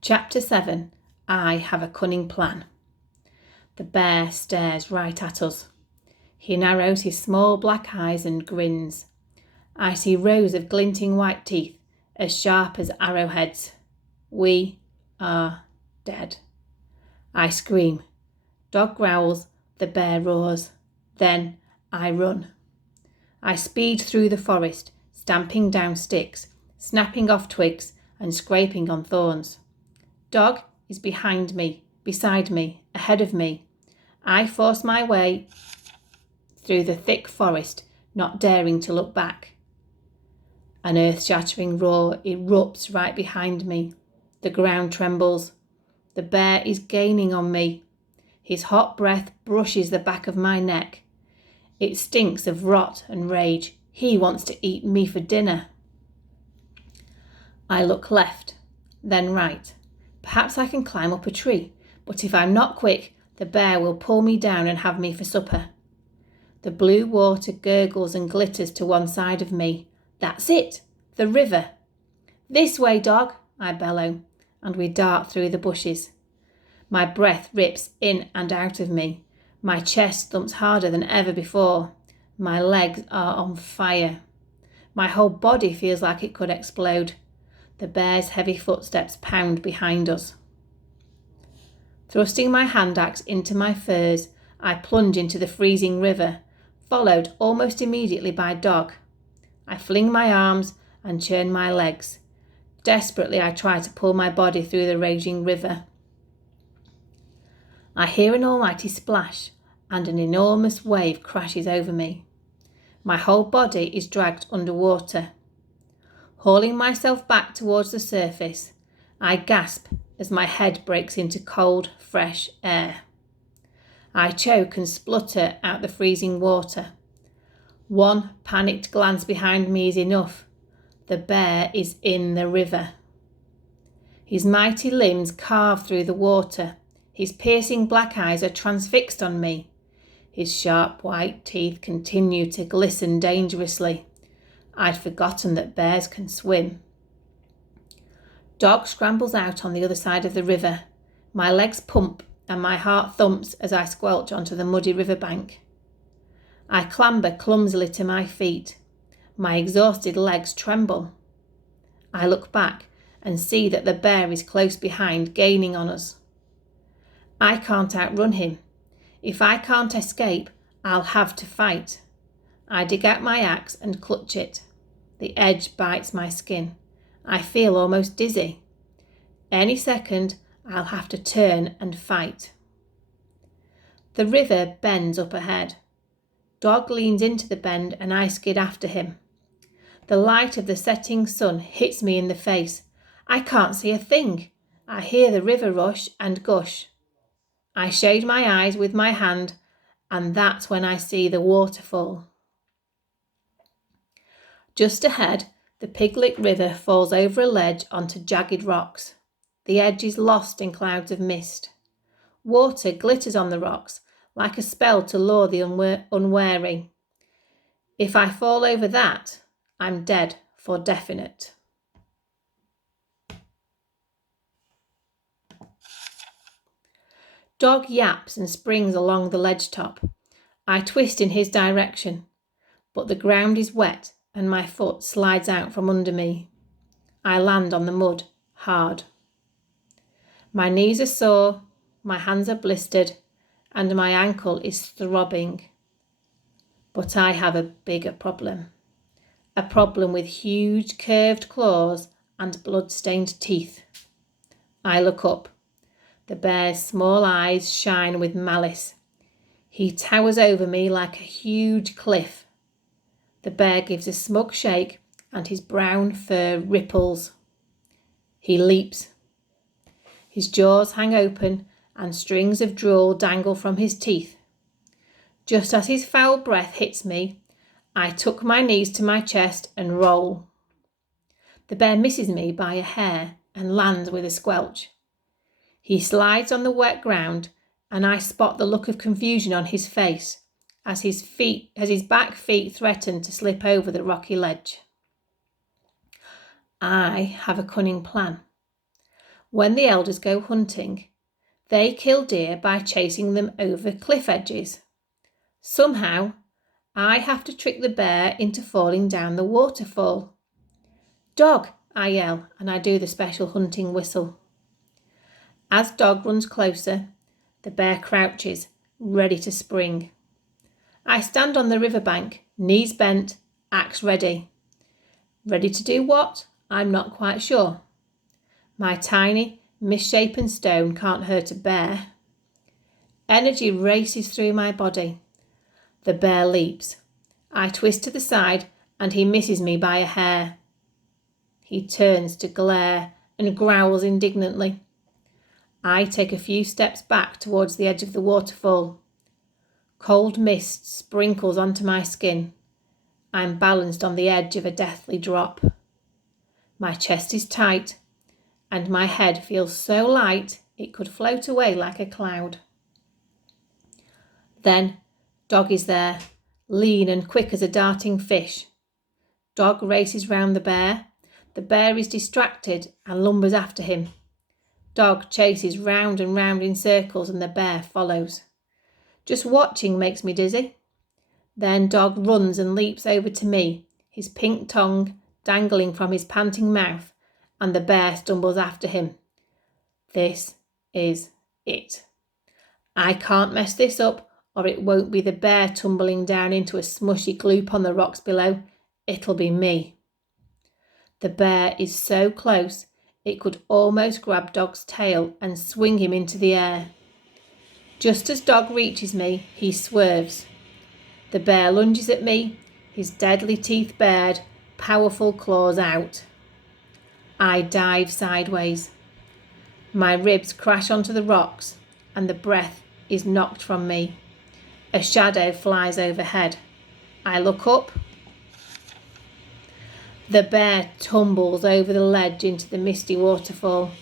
Chapter 7. I have a cunning plan. The bear stares right at us. He narrows his small black eyes and grins. I see rows of glinting white teeth, as sharp as arrowheads. We are dead. I scream. Dog growls, the bear roars. Then I run. I speed through the forest, stamping down sticks, snapping off twigs and scraping on thorns. Dog is behind me, beside me, ahead of me. I force my way through the thick forest, not daring to look back. An earth-shattering roar erupts right behind me. The ground trembles. The bear is gaining on me. His hot breath brushes the back of my neck. It stinks of rot and rage. He wants to eat me for dinner. I look left, then right. Perhaps I can climb up a tree, but if I'm not quick, the bear will pull me down and have me for supper. The blue water gurgles and glitters to one side of me. That's it, the river. This way, dog, I bellow, and we dart through the bushes. My breath rips in and out of me. My chest thumps harder than ever before. My legs are on fire. My whole body feels like it could explode. The bear's heavy footsteps pound behind us. Thrusting my hand axe into my furs, I plunge into the freezing river, followed almost immediately by Dog. I fling my arms and churn my legs. Desperately, I try to pull my body through the raging river. I hear an almighty splash, and an enormous wave crashes over me. My whole body is dragged underwater. Hauling myself back towards the surface, I gasp as my head breaks into cold, fresh air. I choke and splutter out the freezing water. One panicked glance behind me is enough. The bear is in the river. His mighty limbs carve through the water. His piercing black eyes are transfixed on me. His sharp white teeth continue to glisten dangerously. I'd forgotten that bears can swim. Dog scrambles out on the other side of the river. My legs pump and my heart thumps as I squelch onto the muddy riverbank. I clamber clumsily to my feet. My exhausted legs tremble. I look back and see that the bear is close behind, gaining on us. I can't outrun him. If I can't escape, I'll have to fight. I dig out my axe and clutch it. The edge bites my skin. I feel almost dizzy. Any second, I'll have to turn and fight. The river bends up ahead. Dog leans into the bend and I skid after him. The light of the setting sun hits me in the face. I can't see a thing. I hear the river rush and gush. I shade my eyes with my hand, and that's when I see the waterfall. Just ahead, the Piglet River falls over a ledge onto jagged rocks. The edge is lost in clouds of mist. Water glitters on the rocks, like a spell to lure the unwary. If I fall over that, I'm dead for definite. Dog yaps and springs along the ledge top. I twist in his direction, but the ground is wet and my foot slides out from under me. I land on the mud, hard. My knees are sore, my hands are blistered, and my ankle is throbbing. But I have a bigger problem. A problem with huge curved claws and blood-stained teeth. I look up. The bear's small eyes shine with malice. He towers over me like a huge cliff. The bear gives a smug shake and his brown fur ripples. He leaps. His jaws hang open and strings of drool dangle from his teeth. Just as his foul breath hits me, I tuck my knees to my chest and roll. The bear misses me by a hair and lands with a squelch. He slides on the wet ground and I spot the look of confusion on his face as his back feet threaten to slip over the rocky ledge. I have a cunning plan. When the elders go hunting, they kill deer by chasing them over cliff edges. Somehow, I have to trick the bear into falling down the waterfall. Dog, I yell, and I do the special hunting whistle. As Dog runs closer, the bear crouches, ready to spring. I stand on the riverbank, knees bent, axe ready. Ready to do what? I'm not quite sure. My tiny, misshapen stone can't hurt a bear. Energy races through my body. The bear leaps. I twist to the side and he misses me by a hair. He turns to glare and growls indignantly. I take a few steps back towards the edge of the waterfall. Cold mist sprinkles onto my skin. I'm balanced on the edge of a deathly drop. My chest is tight and my head feels so light it could float away like a cloud. Then Dog is there, lean and quick as a darting fish. Dog races round the bear. The bear is distracted and lumbers after him. Dog chases round and round in circles and the bear follows. Just watching makes me dizzy. Then Dog runs and leaps over to me, his pink tongue dangling from his panting mouth, and the bear stumbles after him. This is it. I can't mess this up, or it won't be the bear tumbling down into a smushy gloop on the rocks below. It'll be me. The bear is so close, it could almost grab Dog's tail and swing him into the air. Just as Dog reaches me, he swerves. The bear lunges at me, his deadly teeth bared, powerful claws out. I dive sideways. My ribs crash onto the rocks and the breath is knocked from me. A shadow flies overhead. I look up. The bear tumbles over the ledge into the misty waterfall.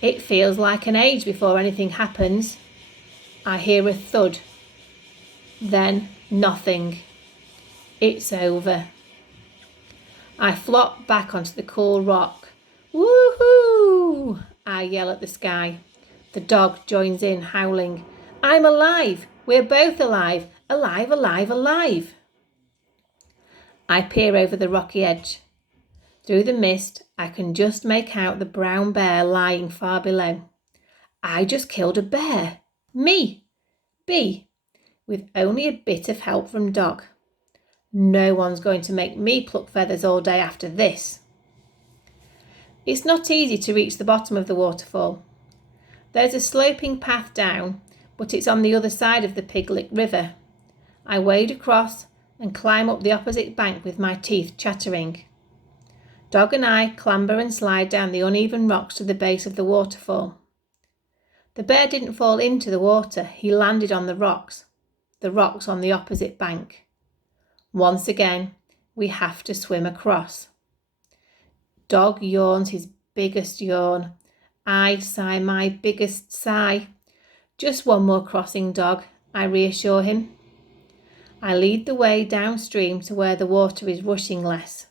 It feels like an age before anything happens. I hear a thud. Then nothing. It's over. I flop back onto the cool rock. Woohoo! I yell at the sky. The dog joins in, howling. I'm alive! We're both alive! Alive, alive, alive! I peer over the rocky edge. Through the mist, I can just make out the brown bear lying far below. I just killed a bear. Me! B! With only a bit of help from Dog. No one's going to make me pluck feathers all day after this. It's not easy to reach the bottom of the waterfall. There's a sloping path down, but it's on the other side of the Piglet River. I wade across and climb up the opposite bank with my teeth chattering. Dog and I clamber and slide down the uneven rocks to the base of the waterfall. The bear didn't fall into the water, he landed on the rocks on the opposite bank. Once again, we have to swim across. Dog yawns his biggest yawn. I sigh my biggest sigh. Just one more crossing, Dog, I reassure him. I lead the way downstream to where the water is rushing less.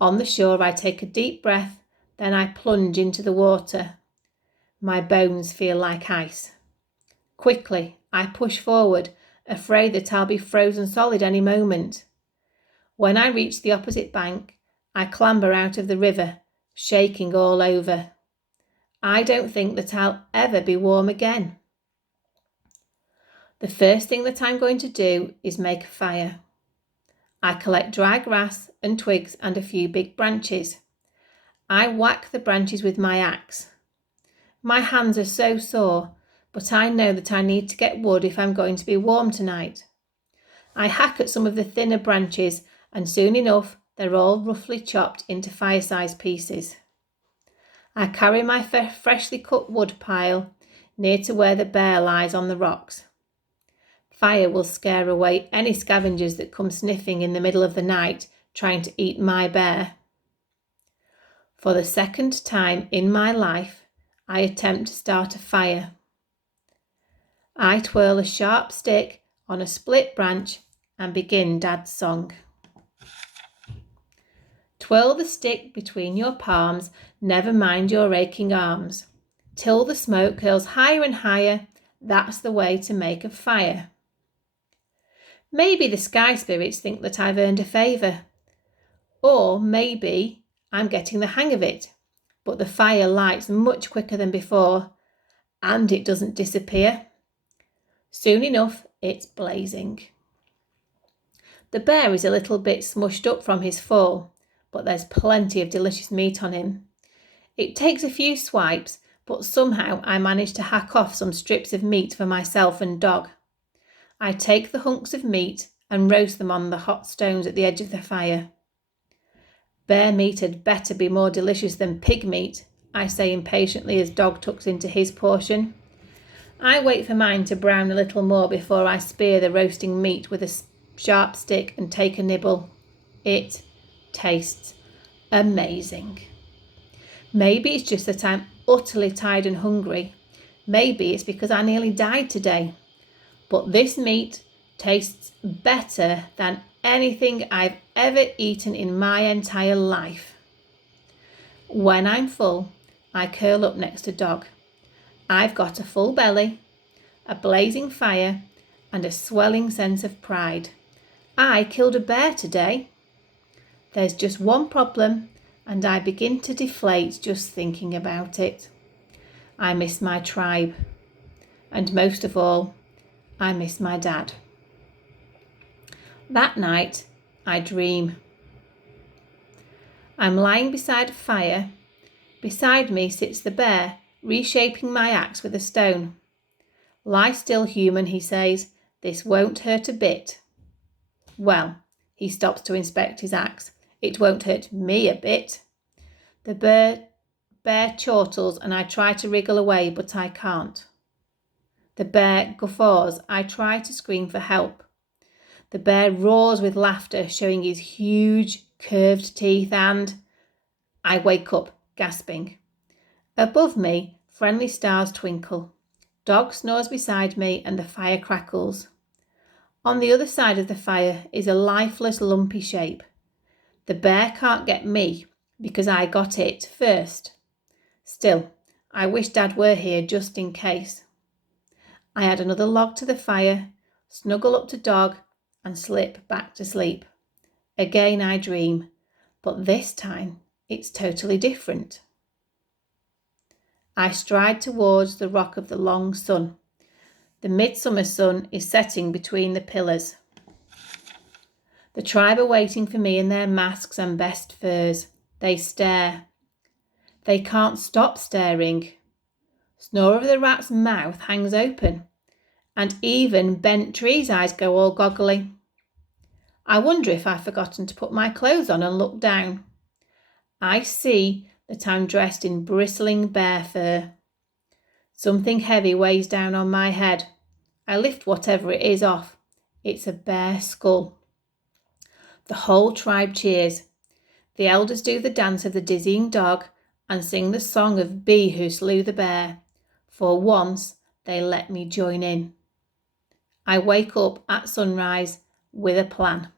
On the shore, I take a deep breath, then I plunge into the water. My bones feel like ice. Quickly, I push forward, afraid that I'll be frozen solid any moment. When I reach the opposite bank, I clamber out of the river, shaking all over. I don't think that I'll ever be warm again. The first thing that I'm going to do is make a fire. I collect dry grass and twigs and a few big branches. I whack the branches with my axe. My hands are so sore, but I know that I need to get wood if I'm going to be warm tonight. I hack at some of the thinner branches and soon enough they're all roughly chopped into fire-sized pieces. I carry my freshly cut wood pile near to where the bear lies on the rocks. Fire will scare away any scavengers that come sniffing in the middle of the night trying to eat my bear. For the second time in my life, I attempt to start a fire. I twirl a sharp stick on a split branch and begin Dad's song. Twirl the stick between your palms, never mind your aching arms. Till the smoke curls higher and higher, that's the way to make a fire. Maybe the sky spirits think that I've earned a favour. Or maybe I'm getting the hang of it, but the fire lights much quicker than before, and it doesn't disappear. Soon enough, it's blazing. The bear is a little bit smushed up from his fall, but there's plenty of delicious meat on him. It takes a few swipes, but somehow I manage to hack off some strips of meat for myself and dog. I take the hunks of meat and roast them on the hot stones at the edge of the fire. Bear meat had better be more delicious than pig meat, I say impatiently as dog tucks into his portion. I wait for mine to brown a little more before I spear the roasting meat with a sharp stick and take a nibble. It tastes amazing. Maybe it's just that I'm utterly tired and hungry. Maybe it's because I nearly died today. But this meat tastes better than anything I've ever eaten in my entire life. When I'm full, I curl up next to dog. I've got a full belly, a blazing fire, and a swelling sense of pride. I killed a bear today. There's just one problem, and I begin to deflate just thinking about it. I miss my tribe, and most of all, I miss my dad. That night, I dream. I'm lying beside a fire. Beside me sits the bear, reshaping my axe with a stone. Lie still, human, he says. This won't hurt a bit. Well, he stops to inspect his axe. It won't hurt me a bit. The bear chortles and I try to wriggle away, but I can't. The bear guffaws. I try to scream for help. The bear roars with laughter, showing his huge, curved teeth, and I wake up, gasping. Above me, friendly stars twinkle. Dog snores beside me, and the fire crackles. On the other side of the fire is a lifeless, lumpy shape. The bear can't get me because I got it first. Still, I wish Dad were here just in case. I add another log to the fire, snuggle up to dog, and slip back to sleep. Again I dream, but this time it's totally different. I stride towards the rock of the long sun. The midsummer sun is setting between the pillars. The tribe are waiting for me in their masks and best furs. They stare. They can't stop staring. Snore of the rat's mouth hangs open, and even Bent Tree's eyes go all goggly. I wonder if I've forgotten to put my clothes on and look down. I see that I'm dressed in bristling bear fur. Something heavy weighs down on my head. I lift whatever it is off. It's a bear skull. The whole tribe cheers. The elders do the dance of the dizzying dog and sing the song of Bee who slew the bear. For once, they let me join in. I wake up at sunrise with a plan.